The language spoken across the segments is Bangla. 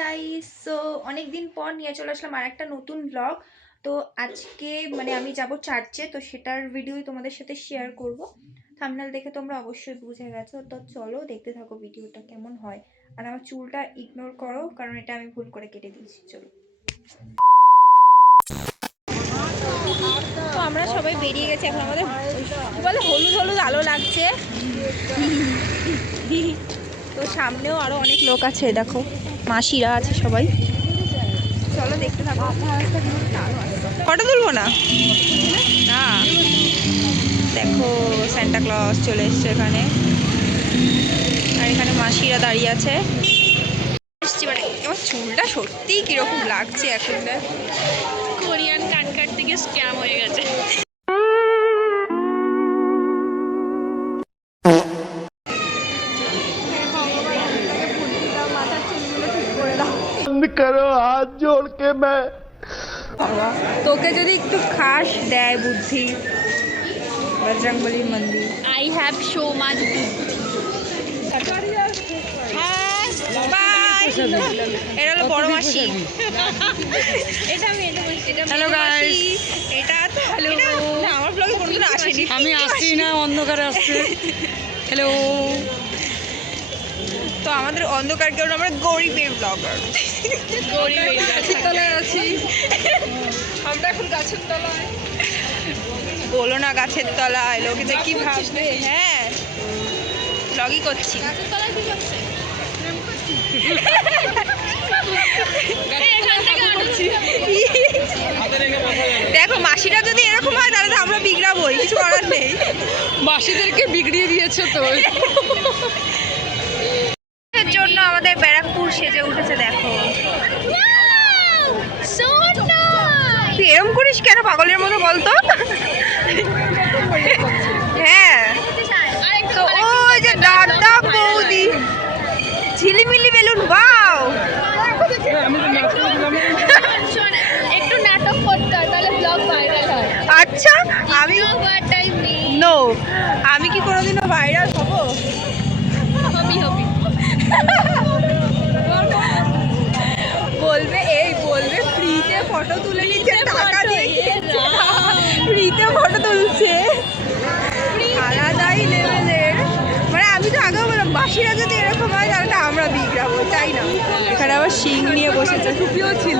গাইস, সো অনেক দিন পর নিয়ে চলে আসলাম আর একটা নতুন ব্লগ। তো আজকে মানে আমি যাব চার্চে, তো সেটার ভিডিওই তোমাদের সাথে শেয়ার করব। থাম্বনেল দেখে তোমরা অবশ্যই বুঝে গেছো, তো চলো দেখতে থাকো ভিডিওটা কেমন হয়। আর আমার চুলটা ইগনোর করো, কারণ এটা আমি ভুল করে কেটে দিয়েছি। চলো, তো আমরা সবাই বেরিয়ে গেছি। এখন আমাদের বলে হলুদ হলুদ আলো লাগছে। তো সামনেও আরো অনেক লোক আছে, দেখো মাসিরা আছে সবাই। চলো দেখতে থাকো। ফটো তুলবো না না, দেখো সান্টা ক্লজ চলে এসছে এখানে, আর এখানে মাসিরা দাঁড়িয়ে আছে। আমার চুলটা সত্যিই কিরকম লাগছে এখন, কোরিয়ান কাট থেকে স্ক্যাম হয়ে গেছে। करो हाथ जोड़ के मैं তোকে যদি একটু খাস দেয় বুদ্ধি, বজরংবলীর মন্দির। I have so much by, এটা হলো বড় মাসি। হ্যালো গাইস, এটা তো হ্যালো, না আমার ব্লগে কোনোদিন আসেনি। আমি আসছি না, অন্ধকারে আসছে। হ্যালো, তো আমাদের অন্ধকার কেউ না, আমরা গরিবের ব্লগার। গাছের তলায় আছি আমরা এখন গাছের তলায়। বলো না গাছের তলায়, লোকে যে কি ভাববে। হ্যাঁ, ব্লগই করছি। গাছের তলায় কি করছে? দেখো মাসিরা যদি এরকম হয় তাহলে তো আমরা বিগড়াবোই, কিছু করার নেই। মাসিদেরকে বিগড়িয়ে দিয়েছে তো। এর জন্য আমাদের ব্যারাকপুর সেজে উঠেছে, দেখো। তুই এরম করিস কেন পাগলের মতো বলতো? হ্যাঁ, তো ওই যে দাদা বৌদি ঝিলিমিলি বেলুন, বাও। একটু নাটক করতে হয়, তাহলে ব্লগ ভাইরাল হয়। আচ্ছা, আমি নো, আমি কি কোনোদিনও ভাইরাল হব? হবি বলবে এই বলবে ফ্রিতে ফটো তুলে নিচ্ছে, টাকা দিয়ে ফ্রিতে ফটো তুলছে। আলাদাই লেভেলের, মানে আমি তো আগেও বললাম বাসিরা যদি এরকম হয় তাহলে তো আমরা বিগড়াবো, তাই না? এখানে আবার শিং নিয়ে বসেছে, টুপিও ছিল।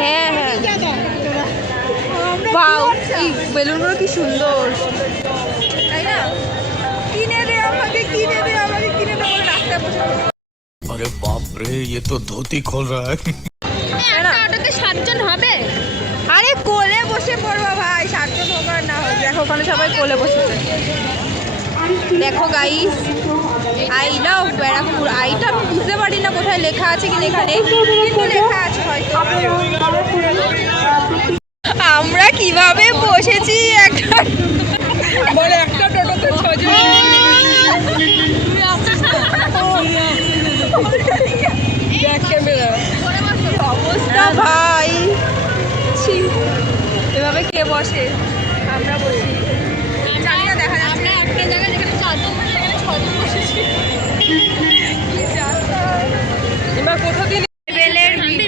হ্যাঁ হ্যাঁ, বাও, এই বেলুনগুলো কি সুন্দর, তাই না? কিনে দে আমাকে, কিনে দে আমাকে, কিনে দে বলে রাস্তায় বসে। अरे बाप रे ये तो धोती खोल रहा है অটোতে 7 জন হবে। আরে কোলে বসে পড়বো ভাই, 7 জন হোক আর না হোক। দেখো ওখানে সবাই কোলে বসেছে। দেখো গাইস, আই লাভ ব্যারাকপুর। আইটা আমি বুঝতে পারি না কোথায় লেখা আছে কি লেখা নেই, কিন্তু লেখা আছে হয়তো। আমরা কিভাবে বসেছি একটা টোটোতে 6 জন। অবস্থা ভাই, ছি, এভাবে কে বসে? আমরা বসি, জানি না, দেখা যাচ্ছে। আমরা একটা জায়গায় যেখানে 4 জন বসে, সেখানে 6 জন বসেছি। এবার কোথা দিয়ে লেভেলের ভিড়,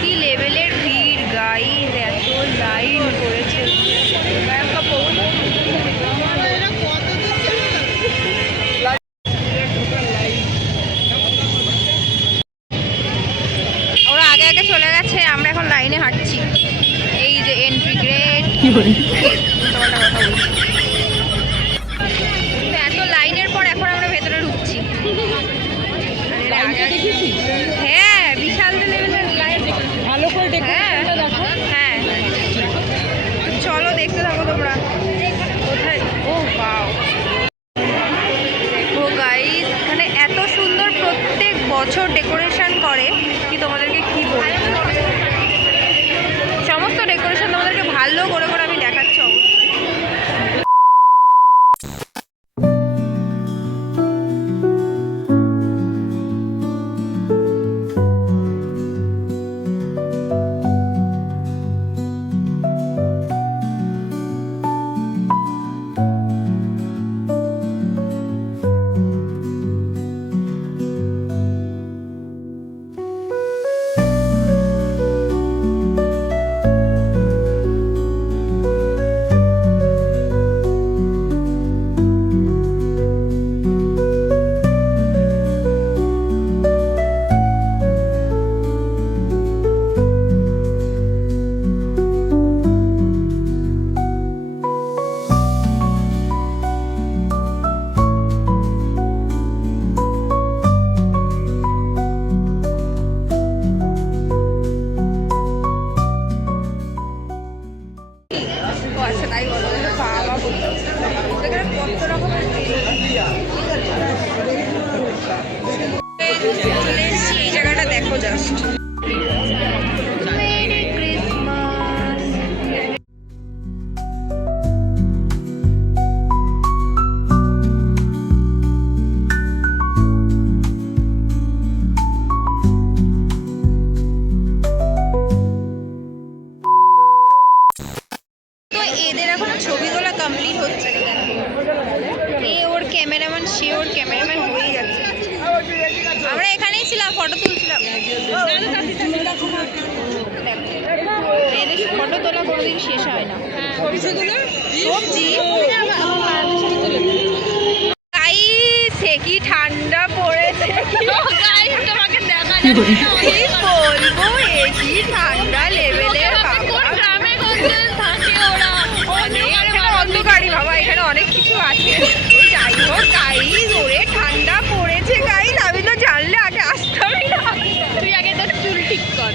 কি লেভেলের ভিড় গাইস, এত লাইন করেছে। ওরা আগে আগে চলে গেছে, আমরা এখন লাইনে হাঁটছি। এই যে এন্ট্রি গ্রেড, এত লাইনের পর এখন আমরা ভেতরে ঢুকছি। হ্যাঁ, বিশাল লেভেলের লাইন, ভালো করে হ্যাঁ হ্যাঁ। চলো দেখতে থাকো তোমরা কোথায়। ও বাও, দেখো গাইস, এখানে এত সুন্দর প্রত্যেক বছর ডেকোরেশন করে, কি তোমাদেরকে কি বলবো। সমস্ত ডেকোরেশন তোমাদেরকে ভালো করে করে আমি দেখাচ্ছি অবশ্যই। চলে এসেছি এই জায়গাটা দেখো জাস্ট। Merry Christmas. তো এদের এখনো ছবি তোলা কমপ্লিট হচ্ছে না। এ ওর ক্যামেরাম্যান, সে ওর ক্যামেরাম্যান হয়েই যাচ্ছে। আমরা এখানেই ছিলাম, ফটো তুলছিলাম। এদের ফটো তোলা কোনোদিন শেষ হয় না। সবজি সে কি ঠান্ডা পড়েছে, তোমাকে দেখা কি বলবো, এ কি ঠান্ডা লেভেলের। অন্ধকারই বাবা, এখানে অনেক কিছু আছে। যাই হোক গাইস, ওরে ঠান্ডা পড়েছে গাইস, আমি তো জানলে আগে আসতামই না। তুই আগে তোর চুল ঠিক কর।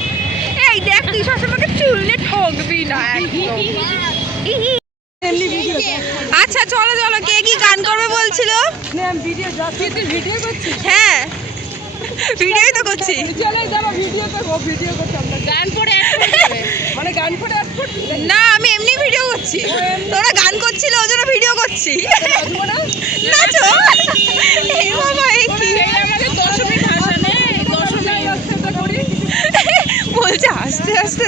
এই দেখ, তুই সবসময় চুল নিয়ে ঠকবি না একদম। আচ্ছা চলো চলো, কে কি গান করবে বলছিল? হ্যাঁ ভিডিওই তো করছি। না আমি এমনি ভিডিও করছি, তোরা গান করছিল ওই জন্য ভিডিও করছি। নাচো। এই বাবা, এই কি বলছে আস্তে আস্তে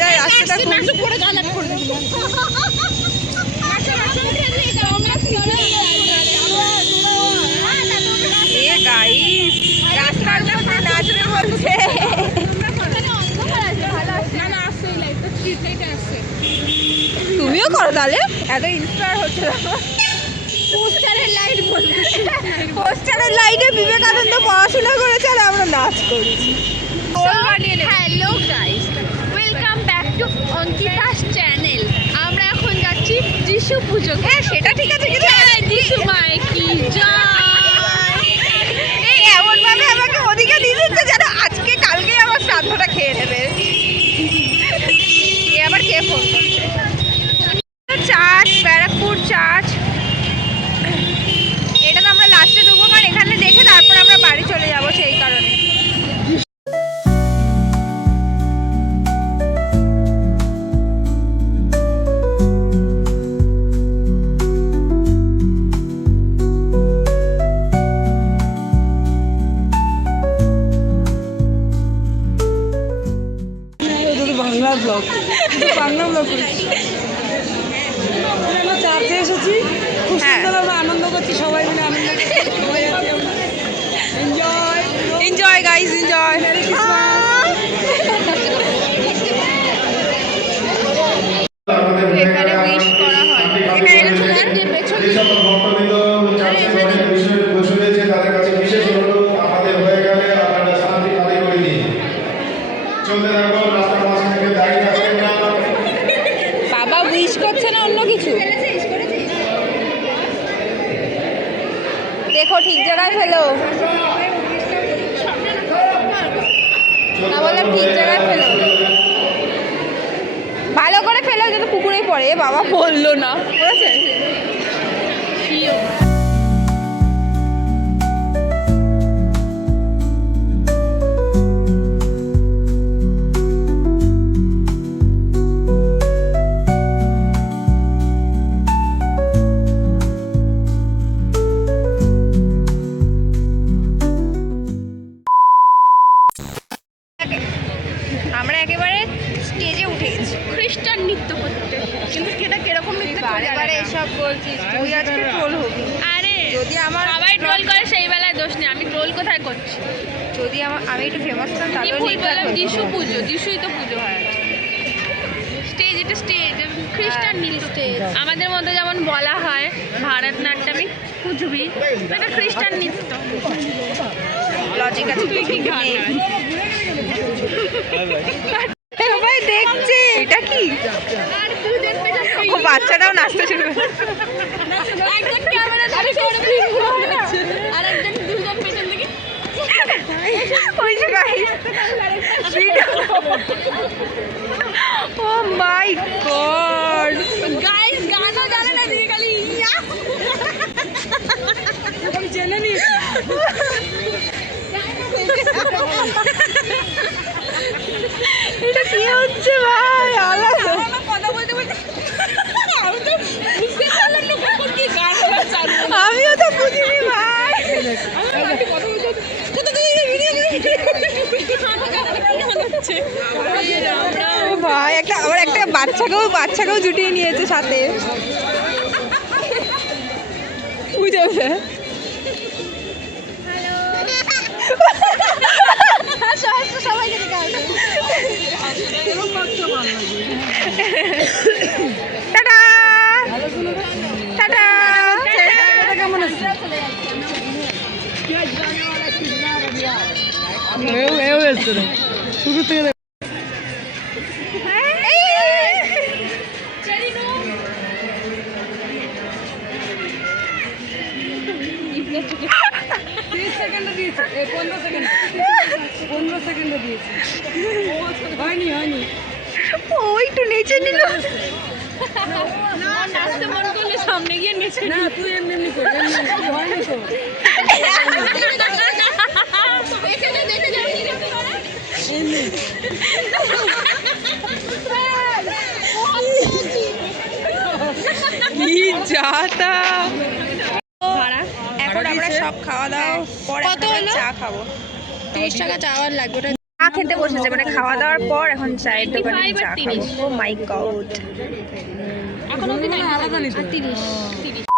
যায়, রাস্তাটা এ গাইস, রাস্তার মধ্যে নাচবে বলছে। তুমিও করো তাহলে, এত ইন্সপায়ার হচ্ছে না। পোস্টারের লাইটে বিবেকানন্দ পড়াশোনা করেছে আর আমরা নাচ করছি। Hello guys, welcome back to Ankita's channel. আমরা এখন যাচ্ছি যিশু পুজো। হ্যাঁ সেটা ঠিক আছে, কিন্তু যিশু মায়ের কি জয়। এই এমন ভাবে আমাকে ওদিকে দিয়ে দিচ্ছে যেন আজকে কালকে আমার শ্রাদ্ধটা খেয়ে নেবে। এ আবার কে ফোন করছে? Church, Barrackpore church. এটা তো আমরা লাস্টে ঢুকবো, কারণ এখানে দেখে তারপর আমরা বাড়ি চলে যাবো, সেই কারণে। বাংলা ব্লগ আমরা চার্চে এসেছি, খুব সুন্দর আমরা আনন্দ করছি, সবাই মিলে আনন্দ এনজয় এনজয় গাইস, এনজয়। এখানে উইশ করা হয়, এখানে বাবা উইশ করছে না অন্য কিছু। দেখো ঠিক জায়গায় ফেলো, না বললাম ঠিক জায়গায় ফেলো, ভালো করে ফেলো যাতে পুকুরেই পড়ে। বাবা বললো না, বুঝেছে? আমরা একেবারে স্টেজে উঠে গেছি খ্রিস্টান নৃত্য করতে, কিন্তু সেটা কিরকম নৃত্য বারে এসব বলছিস, তুই আজকে ট্রোল হবি। আরে যদি আমার সবাই ট্রোল করে, সেই বেলায় দোষ নেই। আমি ট্রোল কোথায় করছি? যদি আমি একটু ফেমাস হতাম কি তাহলে ভুল বললাম? যিশু পুজো, যিশুই তো পুজো হয়। স্টেজ, এটা স্টেজ, খ্রিস্টান নৃত্য। আমাদের মধ্যে যেমন বলা হয় ভারতনাট্যমে কুচবি, এটা খ্রিস্টান নৃত্য। লজিক আছে। তুই কি গান সবাই দেখছে, এটা কি? আর তুই দেখবে না, ও বাচ্চাটাও নাচতে শুরু করে। একজন ক্যামেরা ধরে করবে, আর একজন দুজন পেছন থেকে ওই যে গাইস, ও মাই গড গাইস, গানও জানে না, দিয়ে খালি আমি জেনে নিয়েছি। বাচ্চাকেও জুটিয়ে নিয়েছে সাথে। বুঝে টাটা টাটা। কেমন আছে? শুরু থেকে দিয়েছে 15 সেকেন্ড 15 সেকেন্ডে দিয়েছে। হয়নি হয়নি। ও একটু নেচে নিল। নাচতে মন করলে সামনে গিয়ে নিচে না তুই এমনি এমনি কর, এমনি এমনি। হয়নি তো। এমনি। কি যাতা। এখন আমরা সব খাওয়া দাওয়া পরে চা খাবো। 30 টাকা চাওয়ার লাগবে ওটা। চা খেতে বসেছে, মানে খাওয়া দাওয়ার পর এখন চায়ের দোকানে 25 আর চা খাবো। 30 ও মাই গড। এখন অবধি আলাদা নিতে হবে। 30